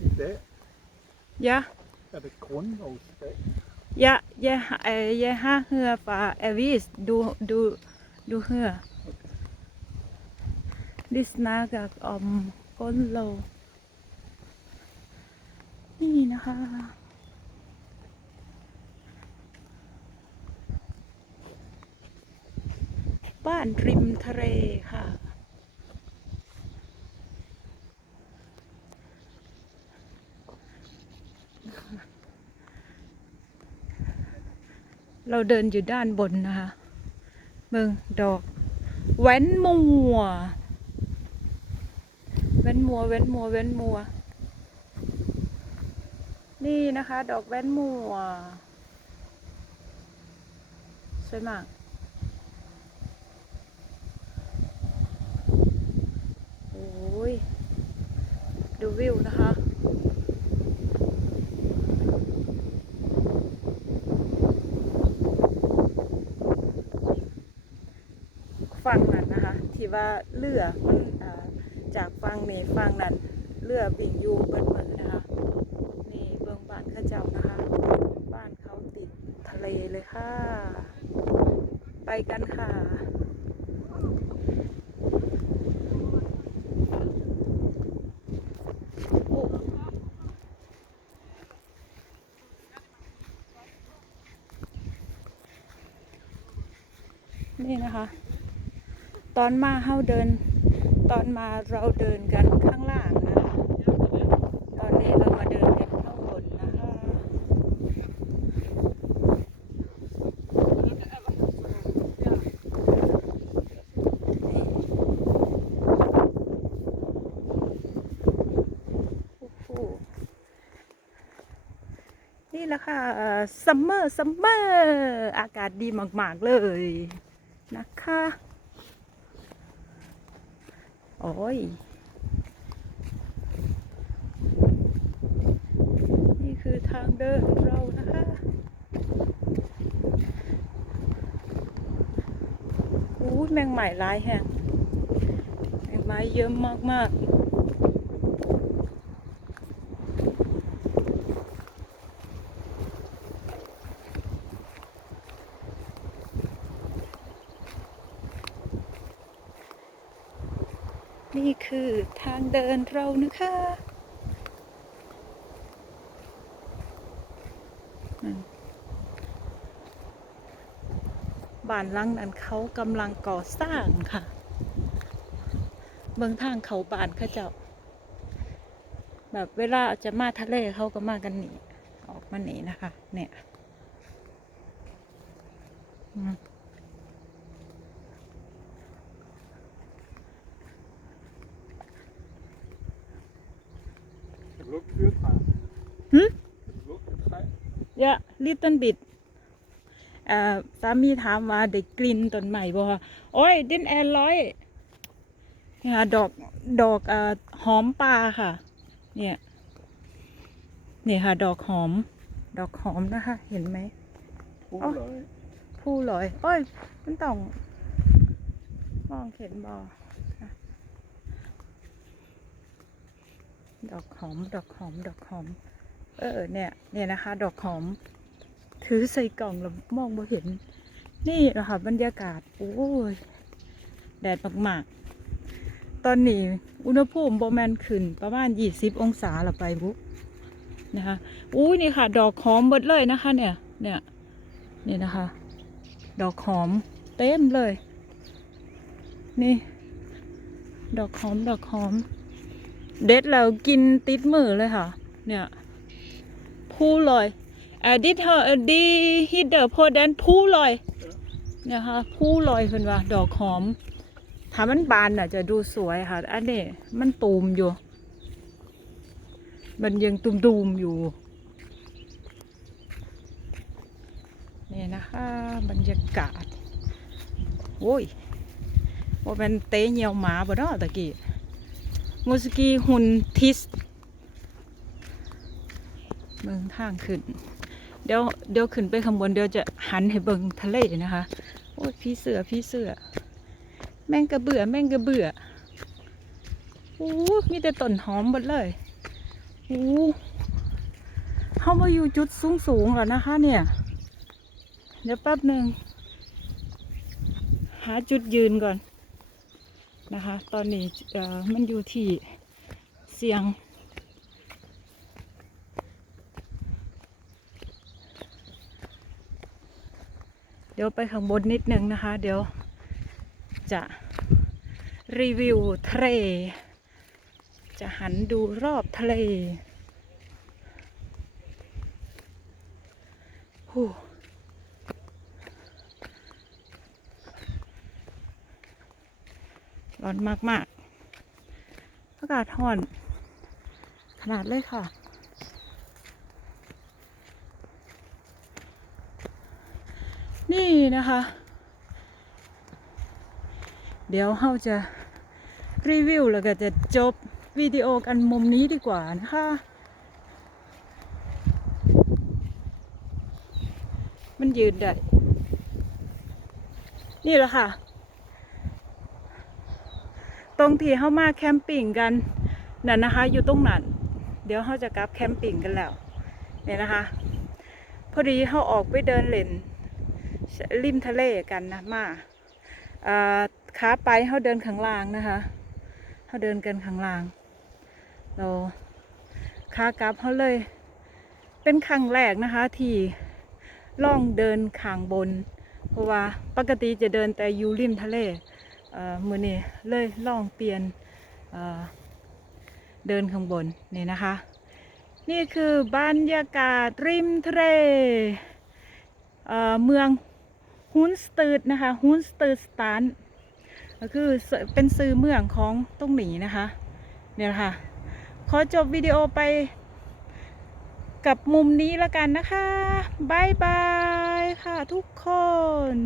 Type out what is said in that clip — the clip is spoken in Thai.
i dag Ja, er det grundlovsdag. ja, jeg, har- øh, jeg har hørt fra avis, du, du, du hører. De snakker om grundlov. นี่นะคะ บ้านริมทะเลค่ะ เราเดินอยู่ด้านบนนะคะเมืองดอกแว้นมัวแว้นมัวแว้นมัวแว้นมัว นี่นะคะ ดอกแว้นมัวสวยมากโอ้ยดูวิวนะคะ ฟังนั้นนะคะ ที่ว่าเรือมันอ่าจากฟังนี้ฟังนั้นเรือวิ่งอยู่เบิดมือนะคะ นี่เบื้องบ้านเข้าเจ้านะคะ บ้านเขาติดทะเลเลยค่ะ ไปกันค่ะนี่นะคะ ตอนมาเฮาเดิน ตอนมาเราเดินกันข้างล่างนะตอนนี้เรามาเดินกันข้างบนนะคะนี่แหละค่ะซัมเมอร์ซัมเมอร์อากาศดีมาก ๆ เลยนะคะ อ้ย นี่คือทางเดินเรานะคะอู้ยแมงใหม่ลายแฮงแมงไม้เยอะมากๆ นี่คือทางเดินเรานะคะบ้านหลังนั้นเขากำลังก่อสร้างค่ะ เบื้องทางเขาบ้านเขาเจ้าแบบเวลาจะมาทะเลเขาก็มากันหนีออกมาหนีนะคะ เนี่ย อืม ยะ little bit เอ่อสามีถามว่าได้กลิ่นต้นใหม่บ่คะโอ้ยดินแอร์ร้อยเนี่ยค่ะดอกดอกเอ่อหอมปลาค่ะ เนี่ยเนี่ยค่ะ ดอกหอม ดอกหอมนะคะ เห็นไหม Fugløje. ผู้ลอยโอ้ยมันต้องมองเห็นบ่ค่ะดอกหอม ดอกหอม ดอกหอม เออ เนี่ย เนี่ยนะคะ ดอกหอม ถือใส่กล่องแล้วมองบ่เห็น นี่นะคะบรรยากาศ โอ้ย แดดมากๆ ตอนนี้อุณหภูมิโบแมนขึ้น ประมาณ20องศาละไปบุนะคะอุ้ยนี่ค่ะ ดอกหอมหมดเลยนะคะ เนี่ย เนี่ยนี่นะคะ ดอกหอมเต็มเลย นี่ ดอกหอมดอกหอม เด็ดแล้วกินติดมือเลยค่ะ เนี่ยพูลยเอ่อ ดิเธอดีฮิตเดอร์โพดันพูลอยเนี่ยค่ะพูลอยคุณว่า ดอกหอม ถ้ามันบานน่ะจะดูสวยค่ะ อันนี้มันตูมอยู่ มันยังตูมๆอยู่ นี่นะคะ บรรยากาศ โอ้ยว่าเป็นเตะเหยียวหมาบ่เนาะตะกี้มูสกีหุ่นทิสเบิ่งทางขึ้น เดี๋ยวเดี๋ยวขึ้นไปข้างบนเดี๋ยวจะหันให้เบิ่งทะเลนะคะ โอ้ยพี่เสือพี่เสือ แม่งกระเบื่อแม่งกระเบื่อโอ้มีแต่ต้นหอมหมดเลยโอ้เข้ามาอยู่จุดสูงสูงแล้วนะคะ เนี่ย เดี๋ยวแป๊บหนึ่งหาจุดยืนก่อนนะคะ ตอนนี้มันอยู่ที่เสียง เดี๋ยวไปข้างบนนิดนึงนะคะ เดี๋ยวจะรีวิวทะเล จะหันดูรอบทะเลหูร้อนมากๆอากาศร้อน ขนาดเลยค่ะ นี่นะคะ เดี๋ยวเราจะรีวิวแล้วก็จะจบวิดีโอกันมุมนี้ดีกว่านะคะมันยืนได้ นี่แหละค่ะ ตรงที่เข้ามาแคมปิ้งกันนั่นนะคะ อยู่ตรงนั้น เดี๋ยวเขาจะกลับแคมปิ้งกันแล้ว เนี่ยนะคะ พอดีเขาออกไปเดินเล่น ริมทะเลกันนะมาอ่าขาไปเขาเดินข้างล่างนะคะเขาเดินกันข้างล่างเราขากลับเขาเลย เป็นครั้งแรกนะคะ ที่ล่องเดินข้างบน เพราะว่าปกติจะเดินแต่อยู่ริมทะเลเมือนี้เลยล่องเปลี่ยนเเดินข้างบนนี่นะคะ นี่คือบรรยากาศริมทะเลเเมือง ฮุนสตืดนะคะฮุนสตืดสตานก็คือเป็นซื้อเมืองของตรงหนีนะคะ เนี่ยนะคะขอจบวิดีโอไปกับมุมนี้แล้วกันนะคะบายบายค่ะทุกคน